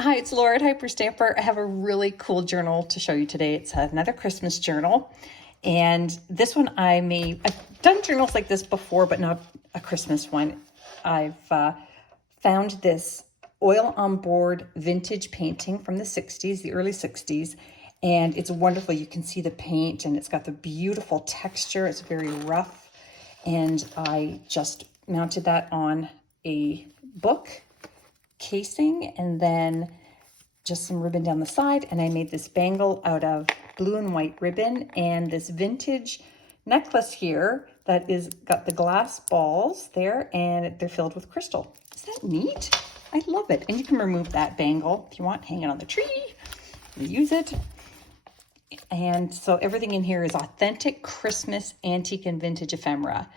Hi, it's Laura at Hyperstamper. I have a really cool journal to show you today. It's another Christmas journal. And this one I've done journals like this before, but not a Christmas one. I've found this oil on board vintage painting from the 60s, the early 60s. And it's wonderful. You can see the paint and it's got the beautiful texture. It's very rough. And I just mounted that on a book casing and then just some ribbon down the side, and I made this bangle out of blue and white ribbon and this vintage necklace here that is got the glass balls there and they're filled with crystal. Is that neat? I love it. And you can remove that bangle if you want, hang it on the tree, use it. And so everything in here is authentic Christmas antique and vintage ephemera.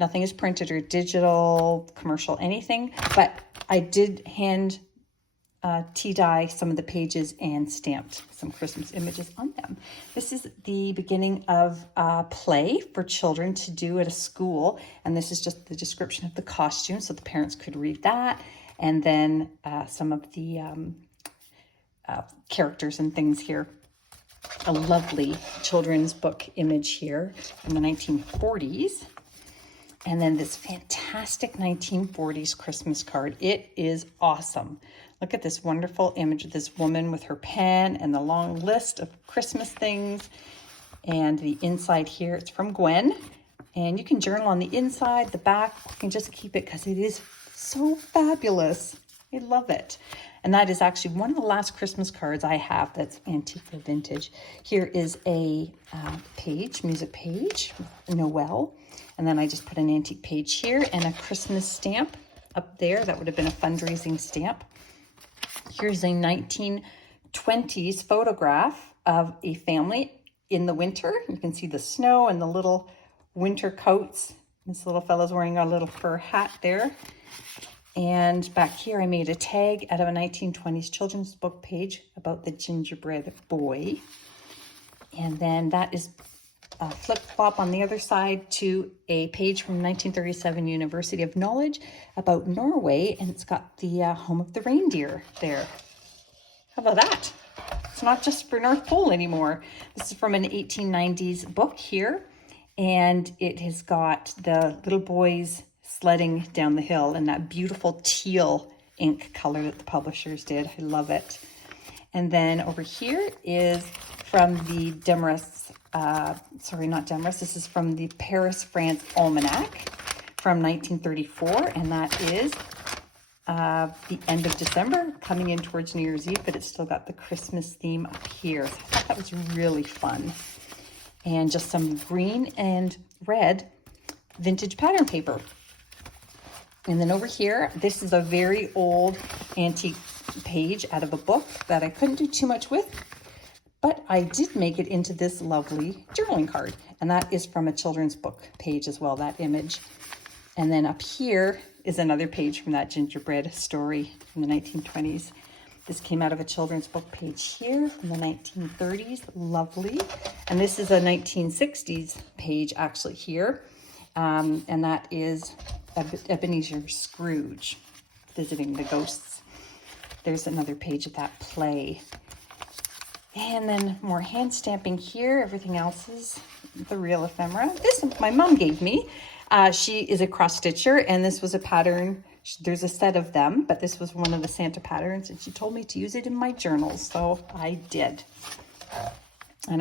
Nothing is printed or digital, commercial, anything, but I did hand tea dye some of the pages and stamped some Christmas images on them. This is the beginning of a play for children to do at a school, and this is just the description of the costume so the parents could read that, and then some of the characters and things here. A lovely children's book image here from the 1940s. And then this fantastic 1940s Christmas card. It is awesome. Look at this wonderful image of this woman with her pen and the long list of Christmas things. And the inside here, it's from Gwen. And you can journal on the inside, the back. You can just keep it because it is so fabulous. I love it. And that is actually one of the last Christmas cards I have that's antique or vintage. Here is a page, music page, Noel. And then I just put an antique page here and a Christmas stamp up there. That would have been a fundraising stamp. Here's a 1920s photograph of a family in the winter. You can see the snow and the little winter coats. This little fellow's wearing a little fur hat there. And back here, I made a tag out of a 1920s children's book page about the gingerbread boy. And then that is a flip-flop on the other side to a page from 1937 University of Knowledge about Norway, and it's got the home of the reindeer there. How about that? It's not just for North Pole anymore. This is from an 1890s book here, and it has got the little boys sledding down the hill in that beautiful teal ink color that the publishers did. I love it. And then over here is from the Demarest, not Demarest, this is from the Paris, France Almanac from 1934, and that is the end of December, coming in towards New Year's Eve, but it's still got the Christmas theme up here. So I thought that was really fun. And just some green and red vintage pattern paper. And then over here, this is a very old antique page out of a book that I couldn't do too much with, but I did make it into this lovely journaling card. And that is from a children's book page as well, that image. And then up here is another page from that gingerbread story from the 1920s. This came out of a children's book page here from the 1930s, lovely. And this is a 1960s page actually here. And that is Ebenezer Scrooge visiting the ghosts. There's another page of that play. And then more hand stamping here. Everything else is the real ephemera. This my mom gave me. She is a cross stitcher, and this was a pattern. There's a set of them, but this was one of the Santa patterns, and she told me to use it in my journals, so I did. And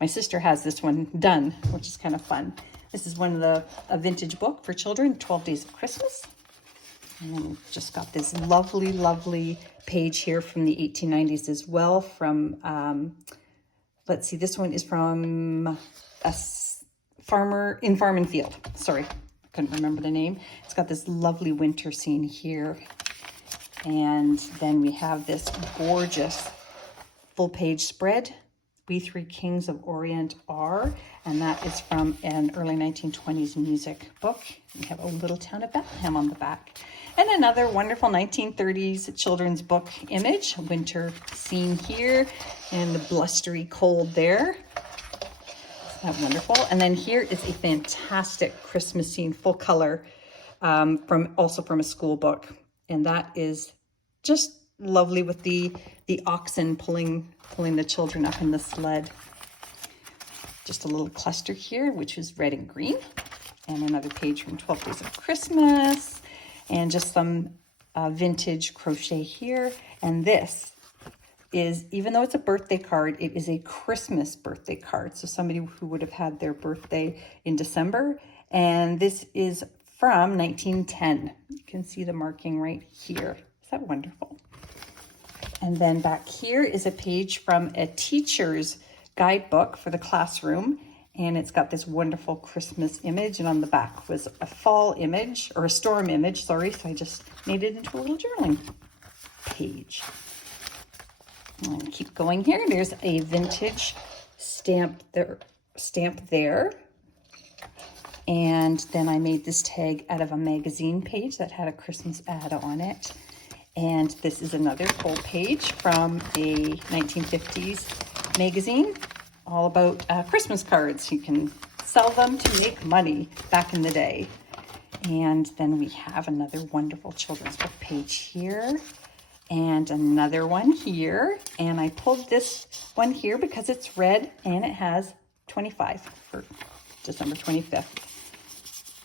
my sister has this one done, which is kind of fun. This is a vintage book for children, 12 Days of Christmas. And then we've just got this lovely, lovely page here from the 1890s as well from, let's see, this one is from a farmer in Farm and Field. Sorry, couldn't remember the name. It's got this lovely winter scene here. And then we have this gorgeous full page spread. We Three Kings of Orient Are, and that is from an early 1920s music book. We have a little town of Bethlehem on the back. And another wonderful 1930s children's book image, winter scene here, and the blustery cold there. Isn't that wonderful? And then here is a fantastic Christmas scene, full color, from a school book. And that is just lovely with the oxen pulling the children up in the sled. Just a little cluster here, which is red and green. And another page from 12 Days of Christmas. And just some vintage crochet here. And this is, even though it's a birthday card, it is a Christmas birthday card. So somebody who would have had their birthday in December. And this is from 1910. You can see the marking right here. Is that wonderful? And then back here is a page from a teacher's guidebook for the classroom, and it's got this wonderful Christmas image, and on the back was a fall image, or a storm image, sorry, so I just made it into a little journaling page. And keep going here. There's a vintage stamp there. And then I made this tag out of a magazine page that had a Christmas ad on it. And this is another full page from a 1950s magazine, all about Christmas cards. You can sell them to make money back in the day. And then we have another wonderful children's book page here, and another one here. And I pulled this one here because it's red and it has 25 for December 25th.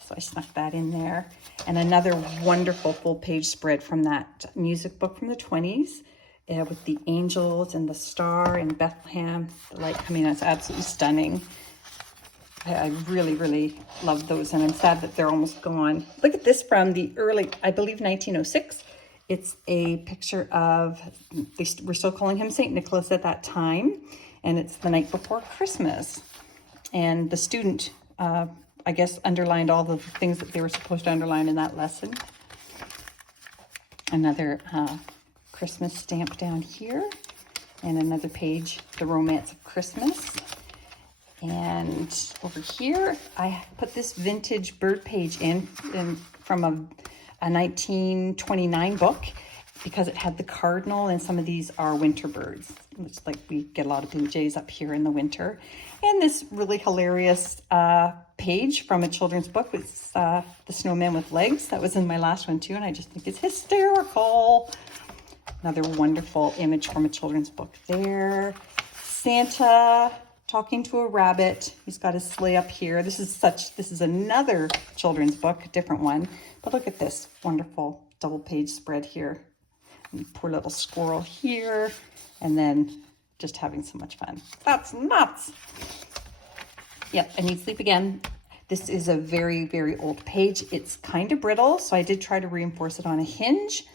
So I snuck that in there. And another wonderful full page spread from that music book from the 20s. With the angels and the star and Bethlehem, the light coming out. It's absolutely stunning. I really, really love those, and I'm sad that they're almost gone. Look at this from the early, I believe 1906. It's a picture of, we're still calling him St. Nicholas at that time, and it's the night before Christmas. And the student, I guess, underlined all the things that they were supposed to underline in that lesson. Another Christmas stamp down here, and another page, The Romance of Christmas. And over here, I put this vintage bird page in from a 1929 book because it had the cardinal, and some of these are winter birds. Looks like we get a lot of blue jays up here in the winter. And this really hilarious page from a children's book with the snowman with legs. That was in my last one too, and I just think it's hysterical. Another wonderful image from a children's book there. Santa talking to a rabbit. He's got his sleigh up here. This is another children's book, a different one. But look at this wonderful double page spread here. And poor little squirrel here. And then just having so much fun. That's nuts. Yep, I need sleep again. This is a very, very old page. It's kind of brittle, so I did try to reinforce it on a hinge.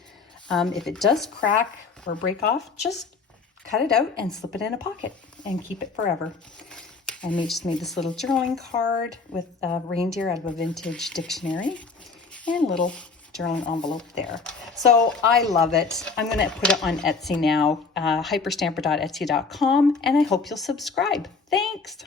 If it does crack or break off, just cut it out and slip it in a pocket and keep it forever. I just made this little journaling card with a reindeer out of a vintage dictionary and a little journaling envelope there. So I love it. I'm going to put it on Etsy now, hyperstamper.etsy.com, and I hope you'll subscribe. Thanks.